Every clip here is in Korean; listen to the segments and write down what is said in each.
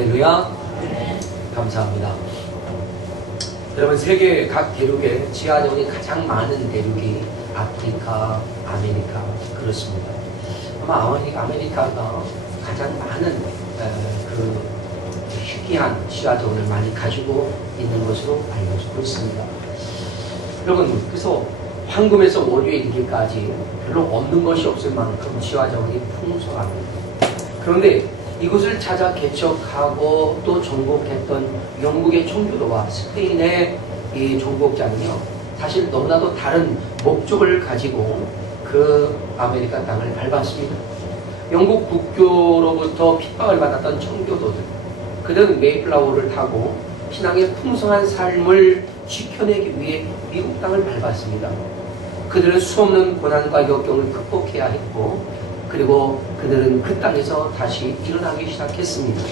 할렐루야. 감사합니다. 여러분, 세계 각 대륙에 지하자원이 가장 많은 대륙이 아프리카, 아메리카 그렇습니다. 아마 아메리카가 가장 많은 그 희귀한 지하자원을 많이 가지고 있는 것으로 알려지고 있습니다. 여러분, 그래서 황금에서 월요에 이르기까지 별로 없는 것이 없을 만큼 지하자원이 풍성합니다. 그런데 이곳을 찾아 개척하고 또 정복했던 영국의 청교도와 스페인의 이 정복자는요, 사실 너무나도 다른 목적을 가지고 그 아메리카 땅을 밟았습니다. 영국 국교로부터 핍박을 받았던 청교도들, 그들은 메이플라워를 타고 신앙의 풍성한 삶을 지켜내기 위해 미국 땅을 밟았습니다. 그들은 수없는 고난과 역경을 극복해야 했고, 그리고 그들은 그 땅에서 다시 일어나기 시작했습니다.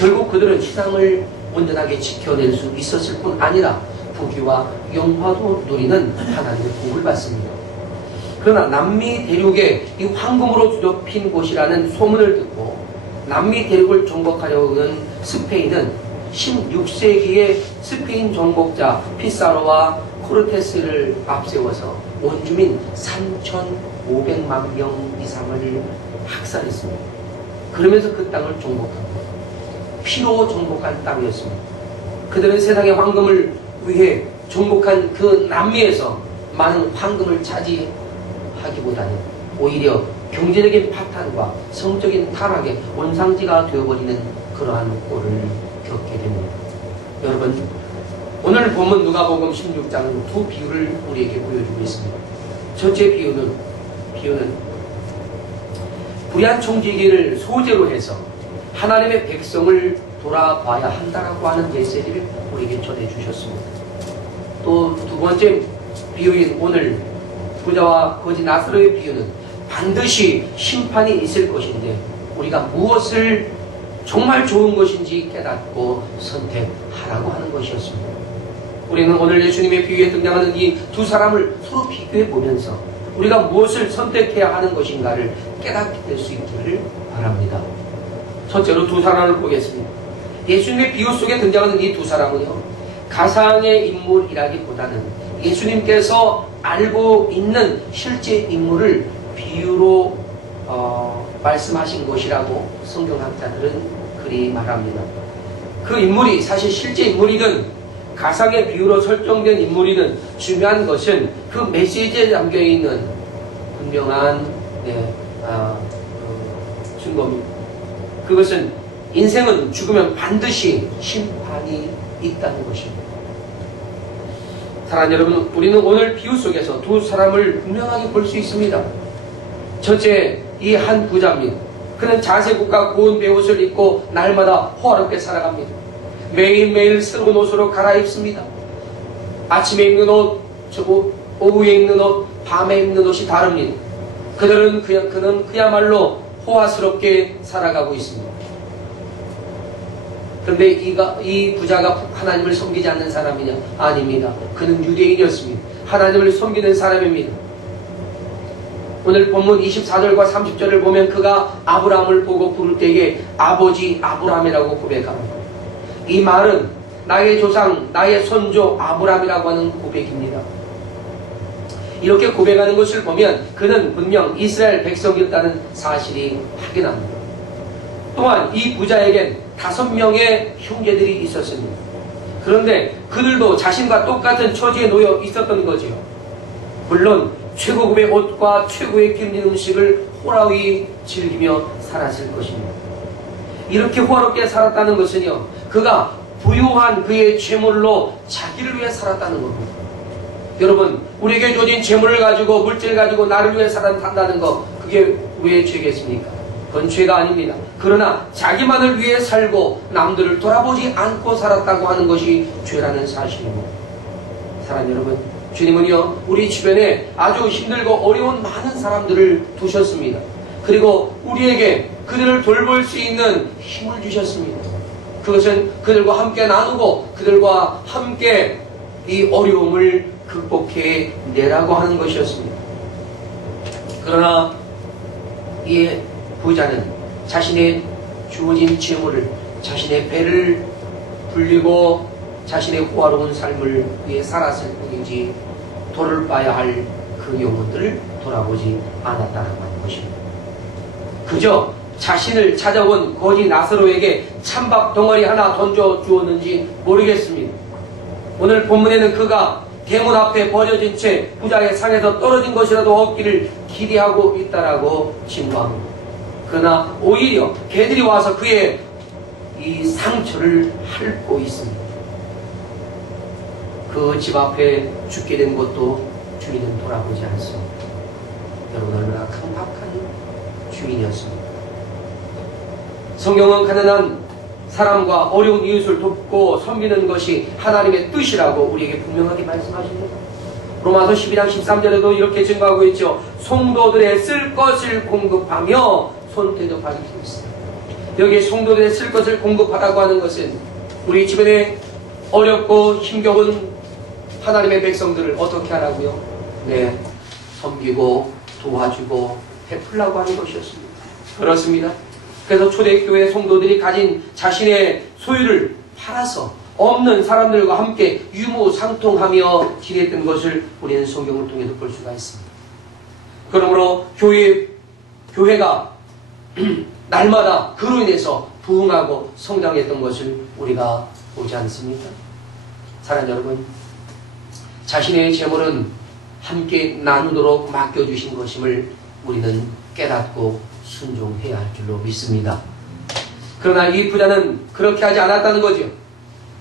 결국 그들은 신앙을 온전하게 지켜낼 수 있었을 뿐 아니라 부귀와 영화도 누리는 하나님의 복을 받습니다. 그러나 남미 대륙에 이 황금으로 뒤덮인 곳이라는 소문을 듣고 남미 대륙을 정복하려고 하는 스페인은 16세기의 스페인 정복자 피사로와 코르테스를 앞세워서 원주민 3,500만 명 이상을 학살했습니다. 그러면서 그 땅을 정복합니다. 피로 정복한 땅이었습니다. 그들은 세상의 황금을 위해 정복한 그 남미에서 많은 황금을 차지하기보다는 오히려 경제적인 파탄과 성적인 타락의 원상지가 되어버리는 그러한 꼴을 겪게 됩니다. 여러분, 오늘 본문 누가복음 16장은 두 비유를 우리에게 보여주고 있습니다. 첫째 비유는 불의한 총지기를 소재로 해서 하나님의 백성을 돌아봐야 한다라고 하는 메시지를 우리에게 전해주셨습니다. 또 두 번째 비유인 오늘 부자와 거지 나사로의 비유는 반드시 심판이 있을 것인데 우리가 무엇을 정말 좋은 것인지 깨닫고 선택하라고 하는 것이었습니다. 우리는 오늘 예수님의 비유에 등장하는 이 두 사람을 서로 비교해 보면서 우리가 무엇을 선택해야 하는 것인가를 깨닫게 될 수 있기를 바랍니다. 첫째로 두 사람을 보겠습니다. 예수님의 비유 속에 등장하는 이 두 사람은요, 가상의 인물이라기보다는 예수님께서 알고 있는 실제 인물을 비유로 말씀하신 것이라고 성경학자들은 그리 말합니다. 그 인물이 사실 실제 인물이든 가상의 비유로 설정된 인물이든 중요한 것은 그 메시지에 담겨있는 분명한 증거입니다. 그것은 인생은 죽으면 반드시 심판이 있다는 것입니다. 사랑하는 여러분, 우리는 오늘 비유 속에서 두 사람을 분명하게 볼 수 있습니다. 첫째, 이 한 부자입니다. 그는 자세국과 고운 베옷을 입고 날마다 호화롭게 살아갑니다. 매일매일 새로운 옷으로 갈아입습니다. 아침에 입는 옷, 오후에 입는 옷, 밤에 입는 옷이 다릅니다. 그는 그야말로 호화스럽게 살아가고 있습니다. 그런데 이 부자가 하나님을 섬기지 않는 사람이냐? 아닙니다. 그는 유대인이었습니다. 하나님을 섬기는 사람입니다. 오늘 본문 24절과 30절을 보면 그가 아브라함을 보고 부를 때에 아버지 아브라함이라고 고백합니다. 이 말은 나의 조상, 나의 선조 아브라함이라고 하는 고백입니다. 이렇게 고백하는 것을 보면 그는 분명 이스라엘 백성이었다는 사실이 확인합니다. 또한 이 부자에겐 5명의 형제들이 있었습니다. 그런데 그들도 자신과 똑같은 처지에 놓여 있었던 거지요. 물론 최고급의 옷과 최고의 기름진 음식을 호라히 즐기며 살았을 것입니다. 이렇게 호화롭게 살았다는 것은요, 그가 부유한 그의 재물로 자기를 위해 살았다는 겁니다. 여러분, 우리에게 주어진 재물을 가지고 물질을 가지고 나를 위해 살았다는 것, 그게 왜 죄겠습니까? 그건 죄가 아닙니다. 그러나 자기만을 위해 살고 남들을 돌아보지 않고 살았다고 하는 것이 죄라는 사실입니다. 사랑하는 여러분, 주님은요, 우리 주변에 아주 힘들고 어려운 많은 사람들을 두셨습니다. 그리고 우리에게 그들을 돌볼 수 있는 힘을 주셨습니다. 그것은 그들과 함께 나누고 그들과 함께 이 어려움을 극복해 내라고 하는 것이었습니다. 그러나 이 부자는 자신의 주어진 재물을 자신의 배를 불리고 자신의 호화로운 삶을 위해 살았을 뿐이지 돌을 봐야 할 그 영혼들을 돌아보지 않았다는 것입니다. 그저 자신을 찾아온 거지 나사로에게 찬밥 덩어리 하나 던져 주었는지 모르겠습니다. 오늘 본문에는 그가 대문 앞에 버려진 채 부자의 상에서 떨어진 것이라도 얻기를 기대하고 있다라고 증거합니다. 그러나 오히려 개들이 와서 그의 이 상처를 핥고 있습니다. 그 집 앞에 죽게 된 것도 주인은 돌아보지 않습니다. 여러분, 얼마나 강박한 주인이었습니다. 성경은 가난한 사람과 어려운 이웃을 돕고 섬기는 것이 하나님의 뜻이라고 우리에게 분명하게 말씀하십니다. 로마서 12장 13절에도 이렇게 증거하고 있죠. 성도들의 쓸 것을 공급하며 손대접하기 때문입니다. 여기 성도들의 쓸 것을 공급하라고 하는 것은 우리 주변에 어렵고 힘겨운 하나님의 백성들을 어떻게 하라고요? 네, 섬기고 도와주고 베풀라고 하는 것이었습니다. 그렇습니다. 그래서 초대교회 성도들이 가진 자신의 소유를 팔아서 없는 사람들과 함께 유무상통하며 지냈던 것을 우리는 성경을 통해서 볼 수가 있습니다. 그러므로 교회가 날마다 그로 인해서 부흥하고 성장했던 것을 우리가 보지 않습니까? 사랑하는 여러분, 자신의 재물은 함께 나누도록 맡겨주신 것임을 우리는 깨닫고 순종해야 할 줄로 믿습니다. 그러나 이 부자는 그렇게 하지 않았다는 거죠.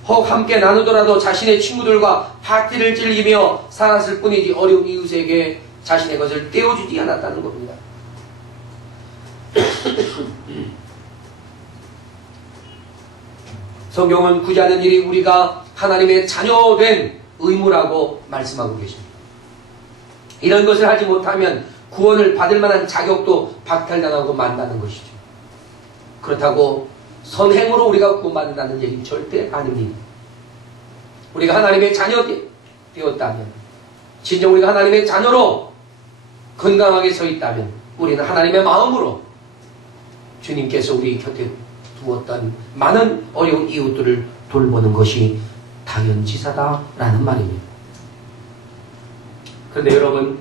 혹 함께 나누더라도 자신의 친구들과 파티를 즐기며 살았을 뿐이지 어려운 이웃에게 자신의 것을 떼어주지 않았다는 겁니다. 성경은 부자는 일이 우리가 하나님의 자녀된 의무라고 말씀하고 계십니다. 이런 것을 하지 못하면 구원을 받을 만한 자격도 박탈당하고 만다는 것이죠. 그렇다고 선행으로 우리가 구원받는다는 얘기는 절대 아닙니다. 우리가 하나님의 자녀 되었다면, 진정 우리가 하나님의 자녀로 건강하게 서 있다면 우리는 하나님의 마음으로 주님께서 우리 곁에 두었던 많은 어려운 이웃들을 돌보는 것이 당연지사다라는 말입니다. 그런데 여러분,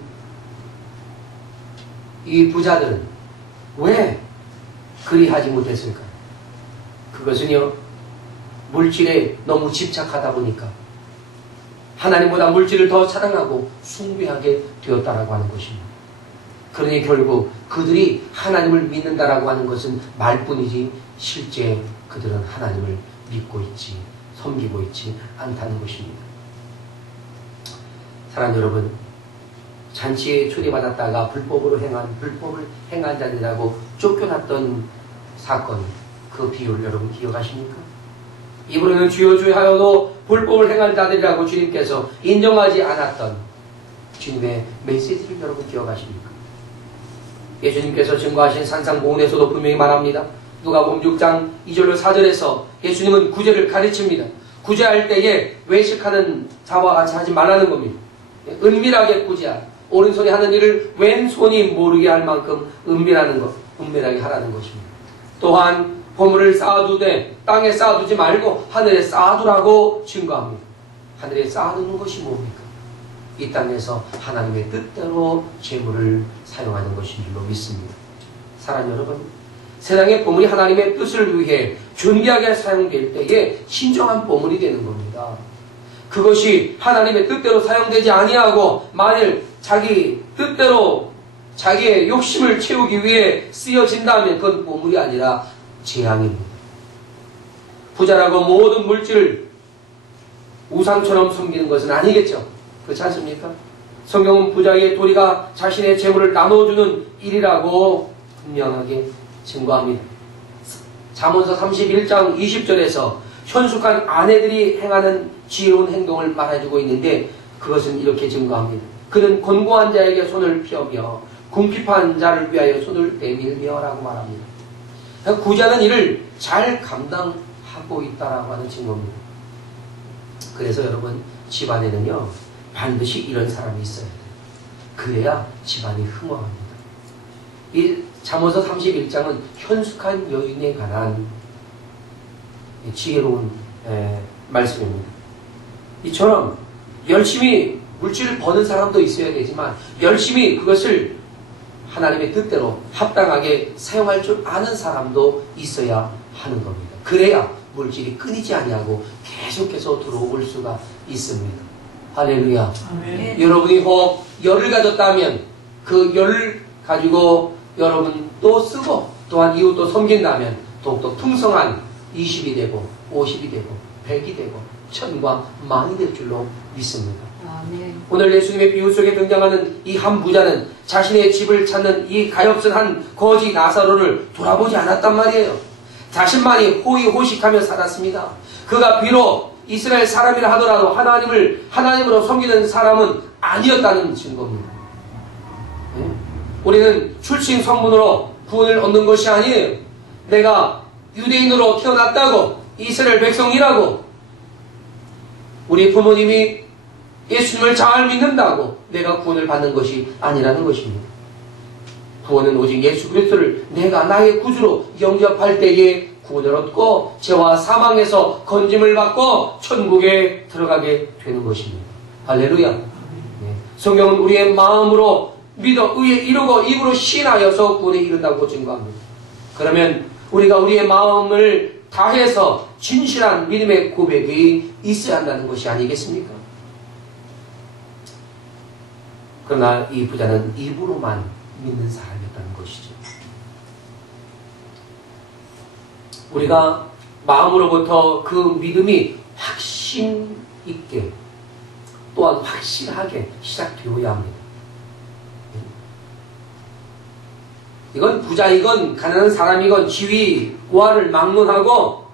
이 부자들은 왜 그리하지 못했을까요? 그것은요, 물질에 너무 집착하다 보니까 하나님보다 물질을 더 사랑하고 숭배하게 되었다라고 하는 것입니다. 그러니 결국 그들이 하나님을 믿는다라고 하는 것은 말뿐이지 실제 그들은 하나님을 믿고 있지, 섬기고 있지 않다는 것입니다. 사랑하는 여러분, 잔치에 초대받았다가 불법을 행한 자들이라고 쫓겨났던 사건, 그 비유를 여러분 기억하십니까? 입으로는 주여 주여 하여도 불법을 행한 자들이라고 주님께서 인정하지 않았던 주님의 메시지를 여러분 기억하십니까? 예수님께서 증거하신 산상보훈에서도 분명히 말합니다. 누가복음 6장 2절로 4절에서 예수님은 구제를 가르칩니다. 구제할 때에 외식하는 자와 같이 하지 말라는 겁니다. 은밀하게 구제하라. 오른손이 하는 일을 왼손이 모르게 할 만큼 은밀하게 하라는 것입니다. 또한 보물을 쌓아두되 땅에 쌓아두지 말고 하늘에 쌓아두라고 증거합니다. 하늘에 쌓아두는 것이 뭡니까? 이 땅에서 하나님의 뜻대로 재물을 사용하는 것인 줄로 믿습니다. 사랑하는 여러분, 세상의 보물이 하나님의 뜻을 위해 존귀하게 사용될 때에 신정한 보물이 되는 겁니다. 그것이 하나님의 뜻대로 사용되지 아니하고 만일 자기 뜻대로 자기의 욕심을 채우기 위해 쓰여진다면 그건 보물이 아니라 재앙입니다. 부자라고 모든 물질을 우상처럼 섬기는 것은 아니겠죠. 그렇지 않습니까? 성경은 부자의 도리가 자신의 재물을 나눠주는 일이라고 분명하게 증거합니다. 잠언서 31장 20절에서 현숙한 아내들이 행하는 지혜로운 행동을 말해주고 있는데 그것은 이렇게 증거합니다. 그는 권고한 자에게 손을 펴며 궁핍한 자를 위하여 손을 내밀며 라고 말합니다. 부자는 이를 잘 감당하고 있다라고 하는 증거입니다. 그래서 여러분, 집안에는요 반드시 이런 사람이 있어야 돼요. 그래야 집안이 흥왕합니다. 이 잠언서 31장은 현숙한 여인에 관한 지혜로운 말씀입니다. 이처럼 열심히 물질을 버는 사람도 있어야 되지만 열심히 그것을 하나님의 뜻대로 합당하게 사용할 줄 아는 사람도 있어야 하는 겁니다. 그래야 물질이 끊이지 아니하고 계속해서 들어올 수가 있습니다. 할렐루야. 아멘. 여러분이 혹 열을 가졌다면 그 열을 가지고 여러분 또 쓰고 또한 이웃도 섬긴다면 더욱더 풍성한 20이 되고 50이 되고 100이 되고 1000과 만이 될 줄로 믿습니다. 아멘. 오늘 예수님의 비유 속에 등장하는 이 한 부자는 자신의 집을 찾는 이 가엾은 한 거지 나사로를 돌아보지 않았단 말이에요. 자신만이 호의호식하며 살았습니다. 그가 비록 이스라엘 사람이라 하더라도 하나님으로 섬기는 사람은 아니었다는 증거입니다. 우리는 출신 성분으로 구원을 얻는 것이 아니에요. 내가 유대인으로 태어났다고 이스라엘 백성이라고 우리 부모님이 예수님을 잘 믿는다고 내가 구원을 받는 것이 아니라는 것입니다. 구원은 오직 예수 그리스도를 내가 나의 구주로 영접할 때에 구원을 얻고 죄와 사망에서 건짐을 받고 천국에 들어가게 되는 것입니다. 할렐루야. 성경은 우리의 마음으로 믿어 의에 이루고 입으로 신하여서 구원에 이른다고 증거합니다. 그러면 우리가 우리의 마음을 다해서 진실한 믿음의 고백이 있어야 한다는 것이 아니겠습니까? 그러나 이 부자는 입으로만 믿는 사람이었다는 것이죠. 우리가 마음으로부터 그 믿음이 확신 있게 또한 확실하게 시작되어야 합니다. 이건 부자이건 가난한 사람이건 지위와를 막론하고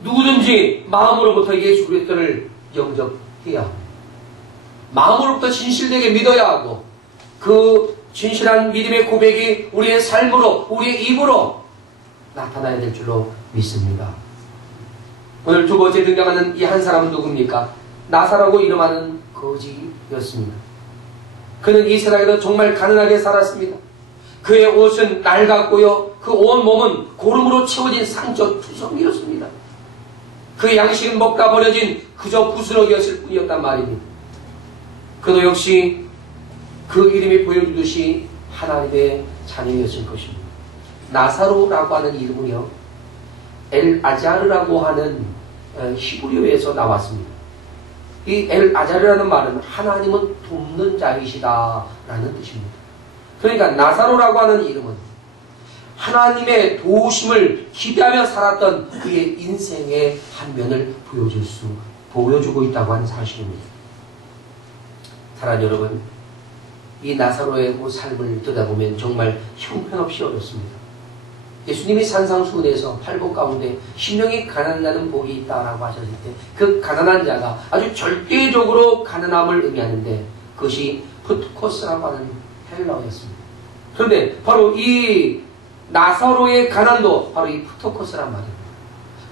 누구든지 마음으로부터 예수 그리스도를 영접해야 합니다. 마음으로부터 진실되게 믿어야 하고 그 진실한 믿음의 고백이 우리의 삶으로 우리의 입으로 나타나야 될 줄로 믿습니다. 오늘 두 번째 등장하는 이 한 사람은 누굽니까? 나사로라고 이름하는 거지였습니다. 그는 이 세상에서 정말 가난하게 살았습니다. 그의 옷은 낡았고요. 그 온 몸은 고름으로 채워진 상처투성이었습니다. 그의 양식은 먹다 버려진 그저 부스러기였을 뿐이었단 말입니다. 그도 역시 그 이름이 보여주듯이 하나님의 자녀였을 것입니다. 나사로라고 하는 이름은요, 엘아자르라고 하는 히브리어에서 나왔습니다. 이 엘아자르라는 말은 하나님은 돕는 자이시다 라는 뜻입니다. 그러니까 나사로라고 하는 이름은 하나님의 도우심을 기대하며 살았던 그의 인생의 한 면을 보여주고 있다고 하는 사실입니다. 사랑하는 여러분, 이 나사로의 그 삶을 들여다보면 정말 형편없이 어렵습니다. 예수님이 산상수훈에서 팔복 가운데 심령이 가난하는 복이 있다라고 하셨을 때 그 가난한 자가 아주 절대적으로 가난함을 의미하는데 그것이 푸트코스라고 하는 헬라어였습니다. 그런데 바로 이 나사로의 가난도 바로 이 푸트코스란 말입니다.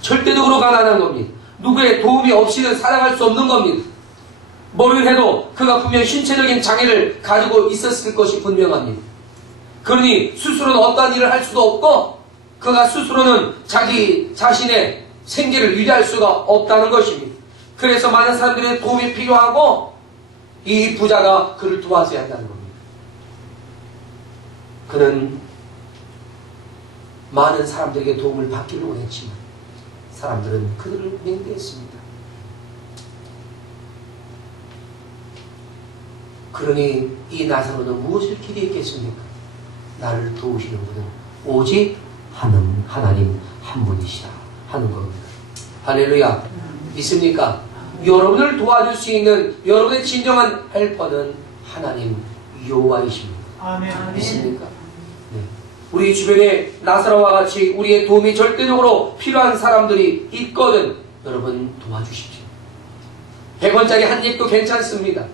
절대적으로 가난한 겁니다. 누구의 도움이 없이는 살아갈 수 없는 겁니다. 뭐를 해도 그가 분명 신체적인 장애를 가지고 있었을 것이 분명합니다. 그러니 스스로는 어떠한 일을 할 수도 없고 그가 스스로는 자기 자신의 생계를 유지할 수가 없다는 것입니다. 그래서 많은 사람들의 도움이 필요하고 이 부자가 그를 도와줘야 한다는 겁니다. 그는 많은 사람들에게 도움을 받기를 원했지만 사람들은 그들을 맹대했습니다. 그러니 이 나사로는 무엇을 기대했겠습니까? 나를 도우시는 분은 오직 하나님 한 분이시다 하는 겁니다. 할렐루야. 믿습니까? 여러분을 도와줄 수 있는 여러분의 진정한 헬퍼는 하나님 여호와이십니다. 아멘. 믿습니까? 네. 우리 주변에 나사로와 같이 우리의 도움이 절대적으로 필요한 사람들이 있거든 여러분 도와주십시오. 100원짜리 한 입도 괜찮습니다.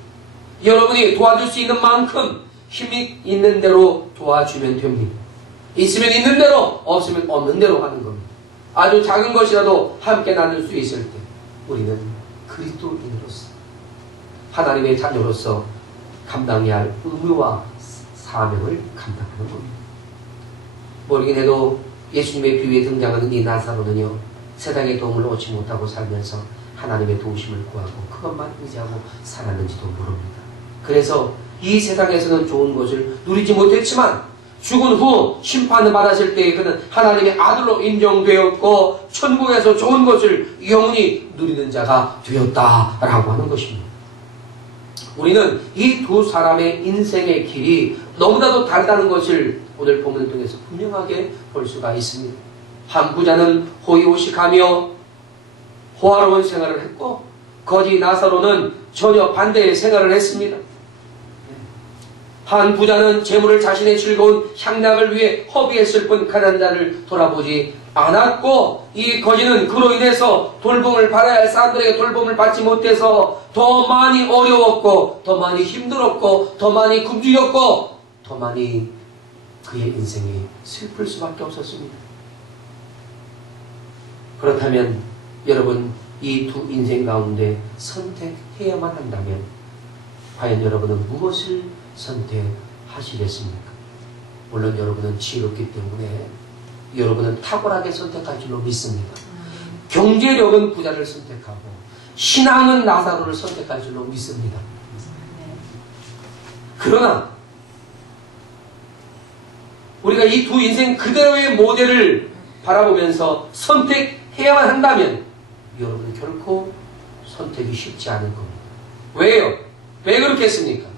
여러분이 도와줄 수 있는 만큼 힘이 있는 대로 도와주면 됩니다. 있으면 있는 대로, 없으면 없는 대로 하는 겁니다. 아주 작은 것이라도 함께 나눌 수 있을 때 우리는 그리스도인으로서 하나님의 자녀로서 감당해야 할 의무와 사명을 감당하는 겁니다. 모르긴 해도 예수님의 비유에 등장하는 이 나사로는요, 세상의 도움을 얻지 못하고 살면서 하나님의 도우심을 구하고 그것만 의지하고 살았는지도 모릅니다. 그래서 이 세상에서는 좋은 것을 누리지 못했지만 죽은 후 심판을 받았을 때에 그는 하나님의 아들로 인정되었고 천국에서 좋은 것을 영원히 누리는 자가 되었다라고 하는 것입니다. 우리는 이 두 사람의 인생의 길이 너무나도 다르다는 것을 오늘 본문을 통해서 분명하게 볼 수가 있습니다. 한 부자는 호의호식하며 호화로운 생활을 했고 거지 나사로는 전혀 반대의 생활을 했습니다. 한 부자는 재물을 자신의 즐거운 향락을 위해 허비했을 뿐 가난한 자를 돌아보지 않았고 이 거지는 그로 인해서 돌봄을 받아야 할 사람들에게 돌봄을 받지 못해서 더 많이 어려웠고 더 많이 힘들었고 더 많이 굶주렸고 더 많이 그의 인생이 슬플 수밖에 없었습니다. 그렇다면 여러분 이 두 인생 가운데 선택해야만 한다면 과연 여러분은 무엇을 선택하시겠습니까? 물론 여러분은 지혜롭기 때문에 여러분은 탁월하게 선택할 줄로 믿습니다. 경제력은 부자를 선택하고 신앙은 나사로를 선택할 줄로 믿습니다. 그러나 우리가 이 두 인생 그대로의 모델을 바라보면서 선택해야만 한다면 여러분은 결코 선택이 쉽지 않을 겁니다. 왜요? 왜 그렇겠습니까?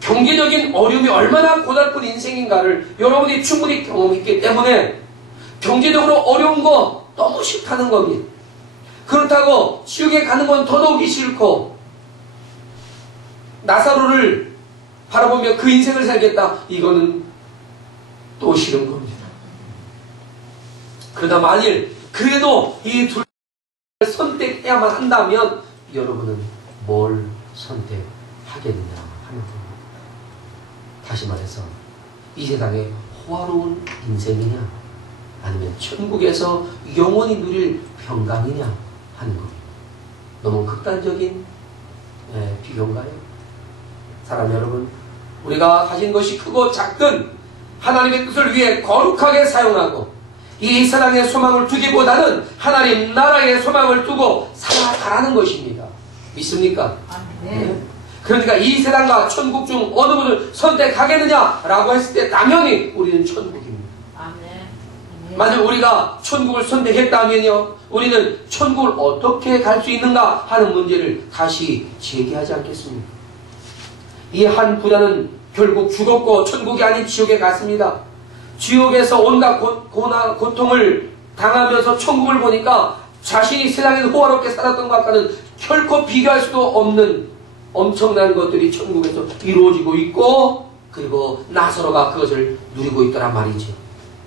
경제적인 어려움이 얼마나 고달픈 인생인가를 여러분이 충분히 경험했기 때문에 경제적으로 어려운 거 너무 싫다는 겁니다. 그렇다고 지옥에 가는 건 더더욱이 싫고 나사로를 바라보며 그 인생을 살겠다 이거는 또 싫은 겁니다. 그러다 만일 그래도 이 둘 선택해야만 한다면 여러분은 뭘 선택하겠느냐 하는 겁니다. 다시 말해서 이 세상의 호화로운 인생이냐 아니면 천국에서 영원히 누릴 평강이냐 하는 겁니다. 너무 극단적인 비교인가요? 사람 여러분, 우리가 가진 것이 크고 작든 하나님의 뜻을 위해 거룩하게 사용하고 이 세상의 소망을 두기보다는 하나님 나라의 소망을 두고 살아가라는 것입니다. 믿습니까? 네. 그러니까 이 세상과 천국 중 어느 분을 선택하겠느냐라고 했을 때 당연히 우리는 천국입니다. 만약 우리가 천국을 선택했다면요, 우리는 천국을 어떻게 갈 수 있는가 하는 문제를 다시 제기하지 않겠습니까? 이 한 부자는 결국 죽었고 천국이 아닌 지옥에 갔습니다. 지옥에서 온갖 고통을 당하면서 천국을 보니까 자신이 세상에서 호화롭게 살았던 것과는 결코 비교할 수도 없는 엄청난 것들이 천국에서 이루어지고 있고 그리고 나사로가 그것을 누리고 있더란 말이죠.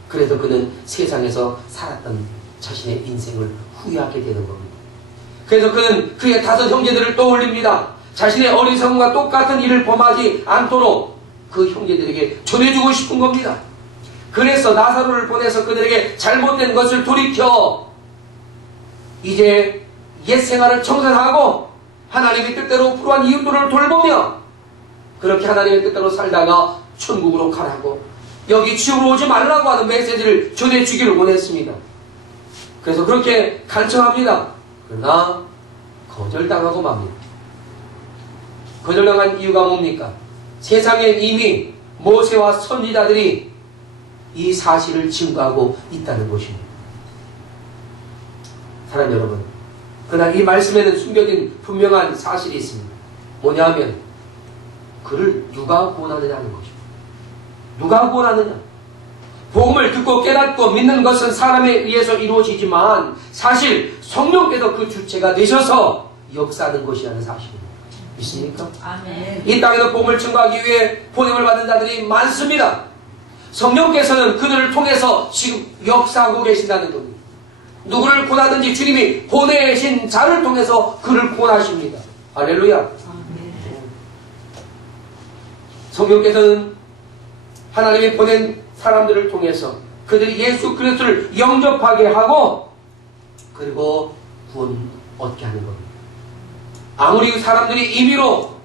그래서 그는 세상에서 살았던 자신의 인생을 후회하게 되는 겁니다. 그래서 그는 그의 5 형제들을 떠올립니다. 자신의 어리석음과 똑같은 일을 범하지 않도록 그 형제들에게 전해주고 싶은 겁니다. 그래서 나사로를 보내서 그들에게 잘못된 것을 돌이켜 이제 옛 생활을 청산하고 하나님의 뜻대로 불우한 이웃들을 돌보며 그렇게 하나님의 뜻대로 살다가 천국으로 가라고 여기 지옥으로 오지 말라고 하는 메시지를 전해주기를 원했습니다. 그래서 그렇게 간청합니다. 그러나 거절당하고 맙니다. 거절당한 이유가 뭡니까? 세상에 이미 모세와 선지자들이 이 사실을 증거하고 있다는 것입니다. 사랑 여러분, 그러나 이 말씀에는 숨겨진 분명한 사실이 있습니다. 뭐냐면 그를 누가 구원하느냐는 것입니다. 누가 구원하느냐? 복음을 듣고 깨닫고 믿는 것은 사람에 의해서 이루어지지만 사실 성령께서 그 주체가 되셔서 역사하는 것이라는 사실입니다. 믿습니까? 아멘. 이 땅에서 복음을 증거하기 위해 보냄을 받은 자들이 많습니다. 성령께서는 그들을 통해서 지금 역사하고 계신다는 겁니다. 누구를 구원하든지 주님이 보내신 자를 통해서 그를 구원하십니다. 할렐루야. 아멘. 성령께서는 하나님이 보낸 사람들을 통해서 그들이 예수 그리스도를 영접하게 하고 그리고 구원 얻게 하는 겁니다. 아무리 사람들이 임의로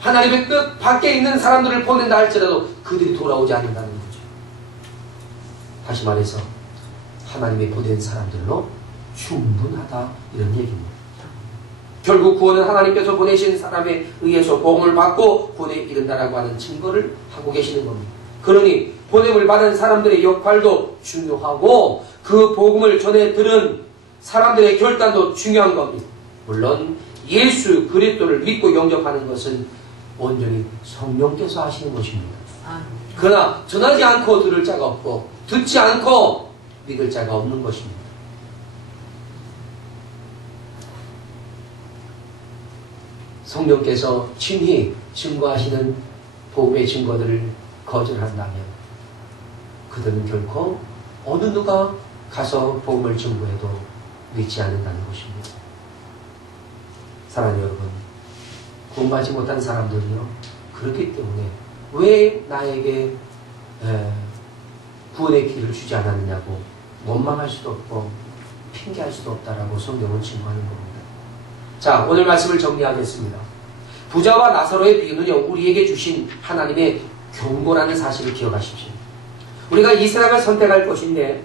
하나님의 뜻 밖에 있는 사람들을 보낸다 할지라도 그들이 돌아오지 않는다는 거죠. 다시 말해서 하나님이 보낸 사람들로 충분하다 이런 얘기입니다. 결국 구원은 하나님께서 보내신 사람에 의해서 복음을 받고 구원에 이른다라고 하는 증거를 하고 계시는 겁니다. 그러니 보냄을 받은 사람들의 역할도 중요하고 그 복음을 전해 들은 사람들의 결단도 중요한 겁니다. 물론 예수 그리스도를 믿고 영접하는 것은 온전히 성령께서 하시는 것입니다. 그러나 전하지 않고 들을 자가 없고 듣지 않고 믿을 자가 없는 것입니다. 성령께서 친히 증거하시는 복음의 증거들을 거절한다면 그들은 결코 어느 누가 가서 복음을 증거해도 믿지 않는다는 것입니다. 사랑하는 여러분, 구원받지 못한 사람들이요, 그렇기 때문에 왜 나에게 구원의 길을 주지 않았느냐고 원망할 수도 없고 핑계할 수도 없다라고 성경은 증거하는 겁니다. 자, 오늘 말씀을 정리하겠습니다. 부자와 나사로의 비유는요, 우리에게 주신 하나님의 경고라는 사실을 기억하십시오. 우리가 이 세상을 선택할 것인데,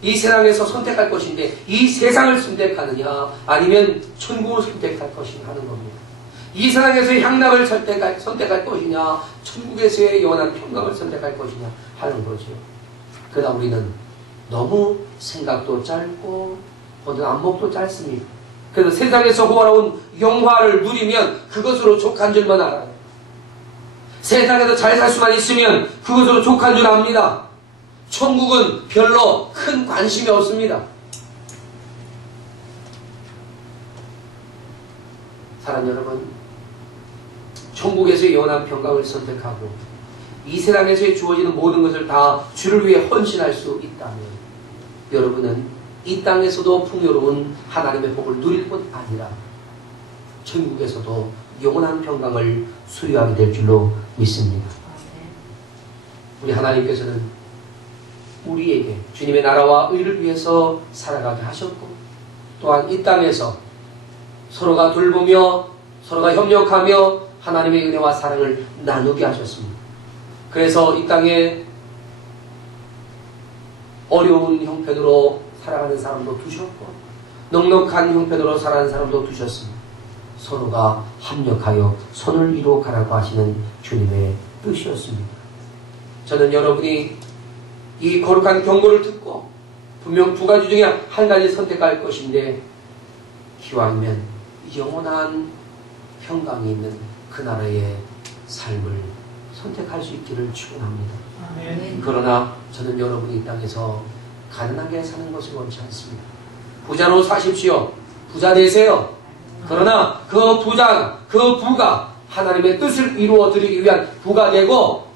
이 세상에서 선택할 것인데, 이 세상을 선택하느냐, 아니면 천국을 선택할 것이냐 하는 겁니다. 이 세상에서의 향락을 선택할 것이냐, 천국에서의 영원한 평강을 선택할 것이냐 하는 거죠. 그러다 우리는 너무 생각도 짧고, 오늘 안목도 짧습니다. 그래서 세상에서 호화로운 영화를 누리면 그것으로 족한 줄만 알아요. 세상에서 잘 살 수만 있으면 그것으로 족한 줄 압니다. 천국은 별로 큰 관심이 없습니다. 사랑하는 여러분, 천국에서의 영원한 평강을 선택하고 이 세상에서 주어지는 모든 것을 다 주를 위해 헌신할 수 있다면 여러분은 이 땅에서도 풍요로운 하나님의 복을 누릴 뿐 아니라 천국에서도 영원한 평강을 소유하게 될 줄로 믿습니다. 우리 하나님께서는 우리에게 주님의 나라와 의를 위해서 살아가게 하셨고 또한 이 땅에서 서로가 돌보며 서로가 협력하며 하나님의 은혜와 사랑을 나누게 하셨습니다. 그래서 이 땅에 어려운 형편으로 살아가는 사람도 두셨고 넉넉한 형편으로 살아가는 사람도 두셨습니다. 서로가 합력하여 손을 이루어 가라고 하시는 주님의 뜻이었습니다. 저는 여러분이 이 거룩한 경고를 듣고 분명 두 가지 중에 한 가지 선택할 것인데 기왕이면 영원한 평강이 있는 그 나라의 삶을 선택할 수 있기를 축원합니다. 그러나 저는 여러분이 이 땅에서 가난하게 사는 것을 원치 않습니다. 부자로 사십시오. 부자 되세요. 그러나 그 부가 하나님의 뜻을 이루어 드리기 위한 부가 되고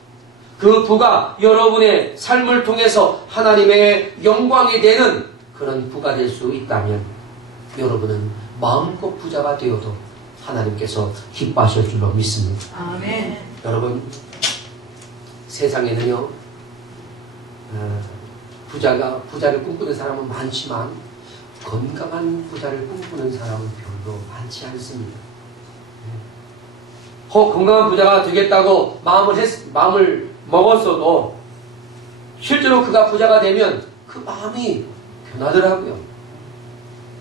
그 부가 여러분의 삶을 통해서 하나님의 영광이 되는 그런 부가 될 수 있다면 여러분은 마음껏 부자가 되어도 하나님께서 기뻐하실 줄로 믿습니다. 아멘. 여러분, 세상에는요 부자를 꿈꾸는 사람은 많지만 건강한 부자를 꿈꾸는 사람은 별로 많지 않습니다. 건강한 부자가 되겠다고 마음을 먹었어도 실제로 그가 부자가 되면 그 마음이 변하더라고요.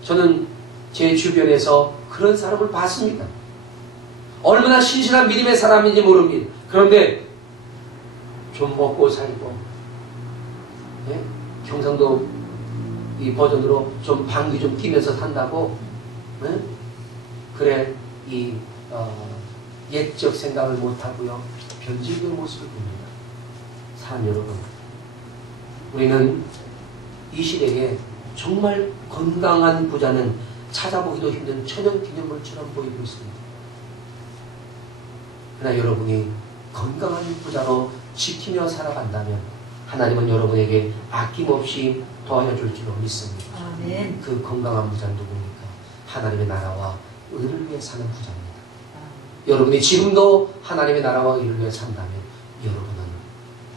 저는 제 주변에서 그런 사람을 봤습니다. 얼마나 신실한 믿음의 사람인지 모릅니다. 그런데 좀 먹고 살고 경상도 이 버전으로 좀 방귀 좀 끼면서 산다고 그래 이 옛적 생각을 못하고요 변질된 모습을 봅니다. 사람 여러분, 우리는 이 시대에 정말 건강한 부자는 찾아보기도 힘든 천연기념물처럼 보이고 있습니다. 그러나 여러분이 건강한 부자로 지키며 살아간다면 하나님은 여러분에게 아낌없이 도와줄 줄로 믿습니다. 아멘. 그 건강한 부자는 누굽니까? 하나님의 나라와 의를 위해 사는 부자입니다. 여러분이 지금도 하나님의 나라와 의를 위해 산다면 여러분은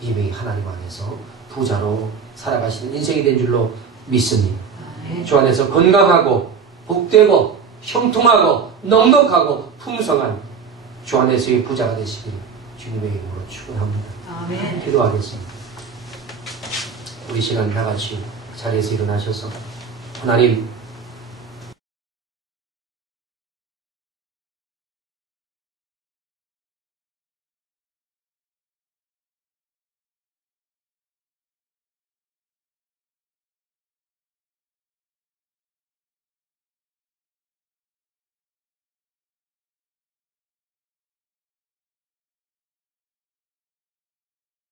이미 하나님 안에서 부자로 살아가시는 인생이 된 줄로 믿습니다. 주 안에서 건강하고 복되고 형통하고 넉넉하고 풍성한 주 안에서의 부자가 되시길 주님의 이름으로 축원합니다. 아멘. 기도하겠습니다. 우리 시간 다 같이 자리에서 일어나셔서 하나님